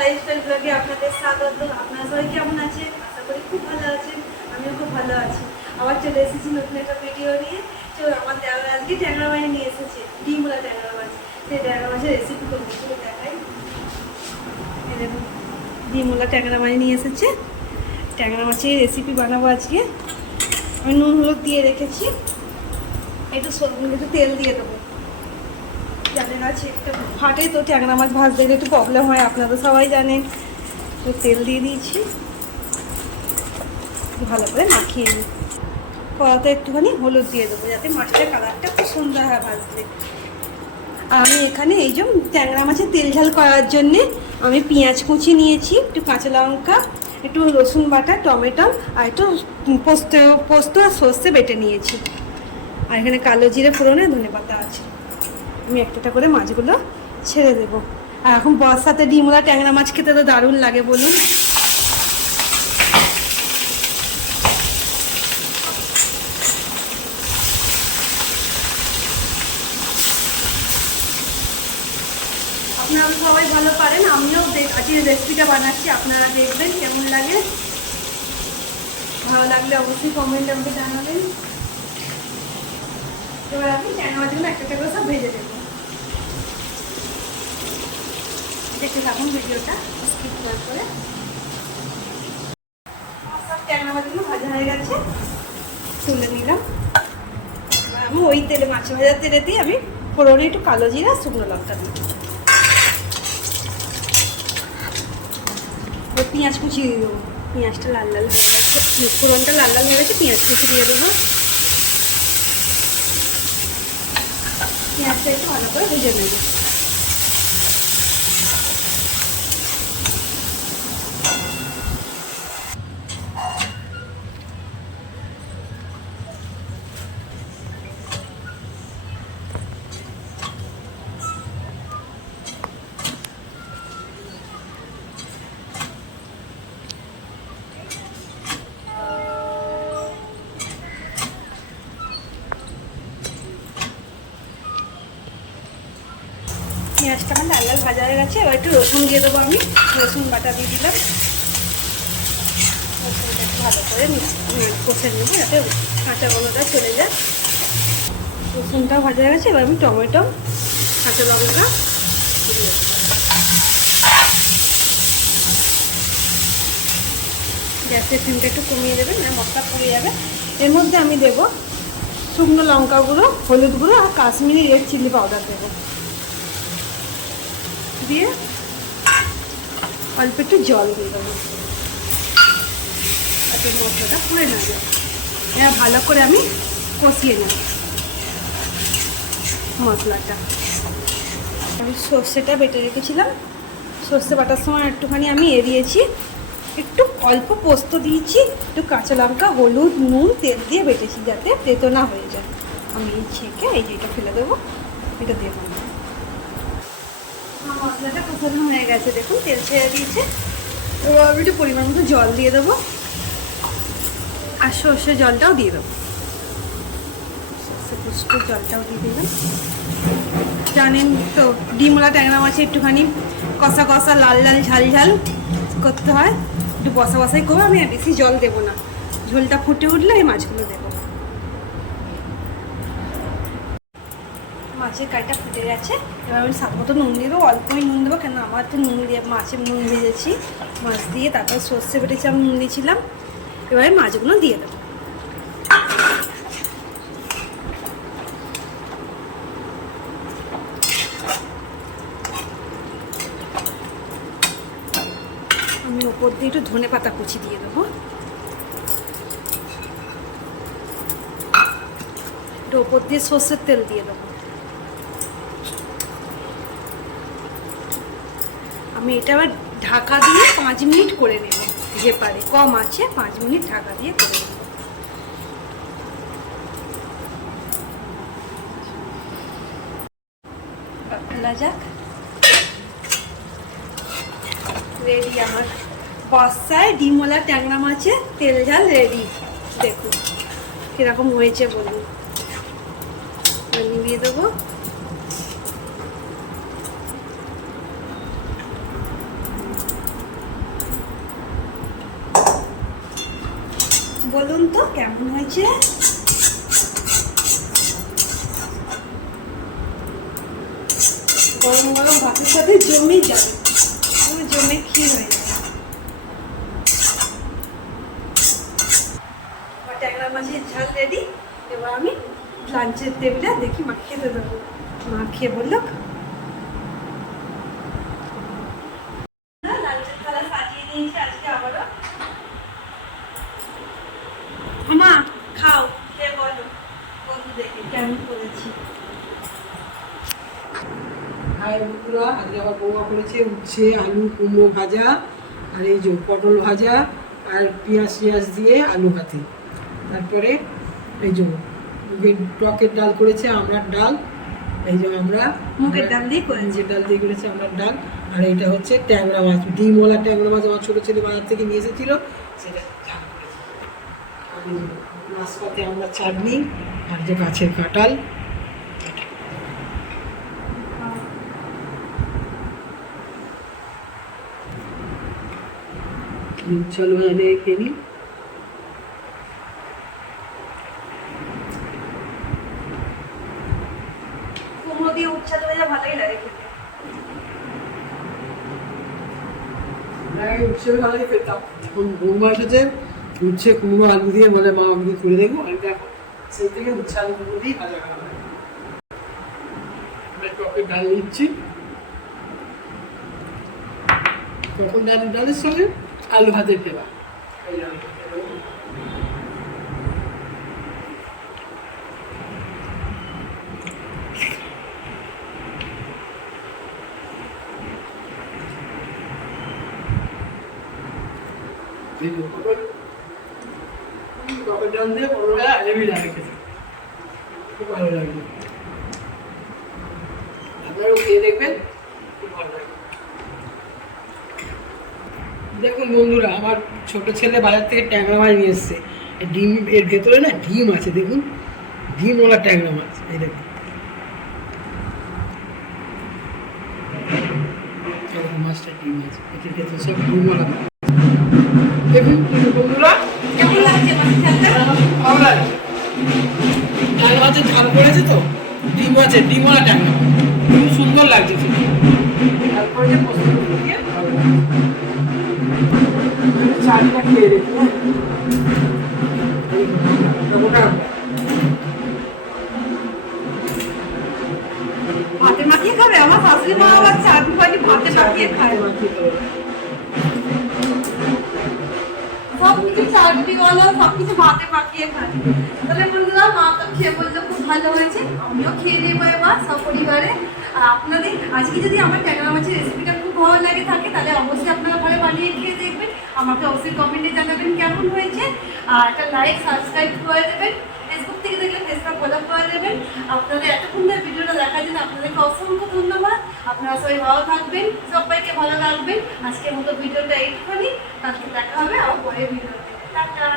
Lifestyle ব্লগে আপনাদের স্বাগত। আপনারা সবাই কেমন আছেন? আশা করি খুব ভালো আছেন। আমিও খুব ভালো আছি। আবার চলে এসেছি নতুন একটা ভিডিও নিয়ে। তো আমার দেওয়ার আজকে ট্যাংরা মাছ নিয়ে এসেছে, ডিমওয়ালা ট্যাংরা মাছ। সেই ট্যাংরা মাছের রেসিপি করবো, দেখাই। দেখুন, ডিমওয়ালা ট্যাংরা মাছ নিয়ে এসেছে। ট্যাংরা মাছের রেসিপি বানাবো আজকে। আমি নুন হলুদ দিয়ে রেখেছি, একটু তেল দিয়ে দেবো। যাদের আছে একটা ফাটে তো ট্যাংরা মাছ ভাজতে একটু প্রবলেম হয়, আপনারা তো সবাই জানেন। তো তেল দিয়ে দিয়েছি, ভালো করে মাখিয়ে নিই। কড়াতে একটুখানি হলুদ দিয়ে দেবো যাতে মাছটার কালারটা খুব সুন্দর হয় ভাজলে। আর আমি এখানে এই যে ট্যাংরা মাছের তেল ঝাল করার জন্যে আমি পেঁয়াজ কুচি নিয়েছি, একটু কাঁচা লঙ্কা, একটু রসুন বাটা, টমেটো আর একটু পোস্ত আর সর্ষে বেটে নিয়েছি। আর এখানে কালো জিরে ফোড়নে ধনেপাতা আছে। আমি একটা করে মাছগুলো ছেড়ে দেবো। আর এখন বর্ষাতে ডিমওয়ালা ট্যাংরা মাছ খেতে তো দারুণ লাগে বলুন। আপনারা সবাই ভালো পারেন, আমিও আজকে রেসিপিটা বানাচ্ছি, আপনারা দেখবেন কেমন লাগে। ভালো লাগলে অবশ্যই কমেন্টে আমাকে জানাবেন। এবার আমি ট্যাংরা মাছগুলো একটা করে সব ভেজে দেবো। দেখতে থাকুন ভিডিওটা স্কিপ করে। সব ট্যাংরা মাছগুলো ভাজা হয়ে গেছে, তুলে নিলাম। আমি ওই তেলে, মাছ ভাজার তেলেতেই আমি ফোড়নে একটু কালো জিরা শুকনো লঙ্কা দিই, পেঁয়াজ কুচি দিয়ে দেবো। পেঁয়াজটা লাল লাল হয়ে গেছে, ফোড়নটা লাল লাল হয়ে গেছে, পেঁয়াজ কুচি দিয়ে দেবো। পেঁয়াজটা একটু ভালো করে ভেজে নেব। পেঁয়াজটা আমার লাল লাল ভাজা হয়ে গেছে। এবার একটু রসুন দিয়ে দেবো। আমি রসুন বাটা দিয়ে দিলাম। রসুনটা একটু ভালো করে কষে নেবো যাতে কাঁচা গন্ধটা চলে যায়। রসুনটাও ভাজা হয়ে গেছে। এবার আমি টমেটো, কাঁচা লঙ্কা দিয়ে দেবো। গ্যাসের ফ্লেমটা একটু কমিয়ে দেবেন, না মশলা পুড়ে যাবে। এর মধ্যে আমি দেবো শুকনো লঙ্কা গুঁড়ো, হলুদ গুঁড়ো আর কাশ্মীরি রেড চিলি পাউডার দেবো। দিয়ে অল্প একটু জল দিয়ে দেবো যাতে মশলাটা পুড়ে না যায়। এবার ভালো করে আমি কষিয়ে নেব মশলাটা। আমি সর্ষেটা বেটে রেখেছিলাম, সর্ষে বাটার সময় একটুখানি আমি এড়িয়েছি, একটু অল্প পোস্ত দিয়েছি, একটু কাঁচা লঙ্কা, হলুদ, নুন, তেল দিয়ে বেটেছি যাতে তেতো না হয়ে যায়। আমি ছেঁকে এই যে এটা ফেলে দেবো, এটা দিয়ে দেবো। মশলাটা কষানো হয়ে গেছে, দেখুন তেল ছেড়ে দিয়েছে। এবার আমি একটু পরিমাণ মতো জল দিয়ে দেবো আর সর্ষে জলটাও দিয়ে দেবো। সর্ষে জলটাও দিয়ে দিলাম। জানেন তো ডিমওয়ালা ট্যাংরা মাছে একটুখানি কষা কষা, লাল লাল, ঝাল ঝাল করতে হয়। একটু বসা বসাই করবো, আমি আর বেশি জল দেবো না। ঝোলটা ফুটে উঠলে এই মাছগুলো দেবো। মাছের কাইটা ফুটে গেছে। এবার আমি স্বাদ মতো নুন দিয়ে দেবো, অল্পই নুন দেবো, কেন আমার তো নুন দিয়ে মাছের নুন ভেজেছি। মাছ দিয়ে তারপর সর্ষে বেটেছি, আমি নুন দিয়েছিলাম। এবারে মাছগুলো দিয়ে দেবো। আমি ওপর দিয়ে একটু ধনেপাতা কুচি দিয়ে দেবো। একটু ওপর দিয়ে সর্ষের তেল দিয়ে দেবো। আমি এটা আবার ঢাকা দিয়ে 5 মিনিট করে নেব, যে পারে কম আছে 5 মিনিট ঢাকা দিয়ে করে নেব। খোলা যাক। রেডি আমার বর্ষায় ডিমওয়ালা ট্যাংরা মাছের তেল ঝাল রেডি। দেখুন কিরকম হয়েছে বলুন। নিভিয়ে দেবো। বলুন তো কেমন হয়েছে? গরম গরম ভাতের সাথে জমে যাবে, জমে ক্ষীর হয়ে যাবে। ট্যাংরা মাছের ঝাল রেডি। এবার আমি লাঞ্চের টেবিলে দেখি মা খেতে দেবো। মা খেয়ে বললো লাঞ্চের থালা সাজিয়ে নিয়েছি আজকে আবারও। মা খাও, খেয়ে বলো বন্ধু দেখে কেমন করেছি। হাই বন্ধুরা, আজকে আবার বৌমা করেছে উচ্ছে আলু কুমড়ো ভাজা, আর এই যে পটল ভাজা, আর পেঁয়াজ টিয়াজ দিয়ে আলু ভাতে। তারপরে এই যে টকের ডাল করেছে, আমড়ার ডাল। এই যে আমরা মুগের ডাল দিয়ে করেছে আমড়ার ডাল। আর এইটা হচ্ছে ট্যাংরা মাছ, ডিমওয়ালা ট্যাংরা মাছ আমার ছোটো ছেলে বাজার থেকে নিয়ে এসেছিলো, সেটা ঝাল করেছে। আর এই যে নাশপাতি আমরা চাটনি, আর যে গাছের কাঁঠাল। চলো এনে খেয়ে নিই। কুমড়ো দিয়ে উচ্ছে ভাজা ভালোই লাগে খেতে। উচ্ছে ভালোই খেতাম, যখন বৌমা এসেছে উচ্ছে কুমড়ো আলু দিয়ে বলে মা আমাকে করে দেবো, আমি দেখো সেই থেকে উচ্ছে আলু কুমড়ো দিয়ে ভাজা খাওয়া হয়। টকের ডাল নিচ্ছি, তখন ডালের সঙ্গে আলু ভাতের ফেলা। টকের ডাল দিয়ে পরোটা হেভি লাগে খেতে, খুব ভালো লাগে। আপনারাও খেয়ে দেখবেন, খুব ভালো লাগে। দেখুন বন্ধুরা, আমার ছোট ছেলে বাজার থেকে ট্যাংরা মাছ নিয়ে এসছে। ডিম, এর ভেতরে না ডিম আছে, দেখুন ডিমওয়ালা ট্যাংরা মাছ। এই দেখুন মাছটা ডিম আছে, এটার ভেতরে সব ডিমওয়ালা। দেখুন বন্ধুরা কেমন লাগছে ভালো লাগে। ট্যাংরা মাছের ঝাল করেছে তো, ডিম আছে, ডিমওয়ালা ট্যাংরা মাছ, খুব সুন্দর লাগছে। তারপরে যে পোস্তগুলো দিয়ে চালটা খেয়ে দেখি। ভাতে মাখিয়ে খাবে? আমার শাশুড়ি মা আবার চাটনি ফাটি ভাতে মাখিয়ে খায়। সবকিছু চাটনি বলো, সবকিছু ভাতে মাখিয়ে খায়। তাহলে বন্ধুরা, মা তো খেয়ে বললো খুব ভালো হয়েছে, আমিও খেয়ে নেবো এবার সপরিবারে। আর আপনাদের আজকে যদি আমার ট্যাংরা মাছের রেসিপিটা খুব ভালো লাগে থাকে, তাহলে অবশ্যই আপনারা ঘরে বানিয়ে খেয়ে দেখবেন। আমাকে অবশ্যই কমেন্টে জানাবেন কেমন হয়েছে। আর একটা লাইক সাবস্ক্রাইব করে দেবেন। ফেসবুক থেকে দেখলে ফেসবুক ফলো করে দেবেন। আপনাদের এতক্ষণ ধরে ভিডিওটা দেখার জন্য আপনাদেরকে অসংখ্য ধন্যবাদ। আপনারা সবাই ভালো থাকবেন, সবাইকে ভালো রাখবেন। আজকের মতো ভিডিওটা এইটুখানি, কালকে দেখা হবে আবার পরের ভিডিওতে। টাটা।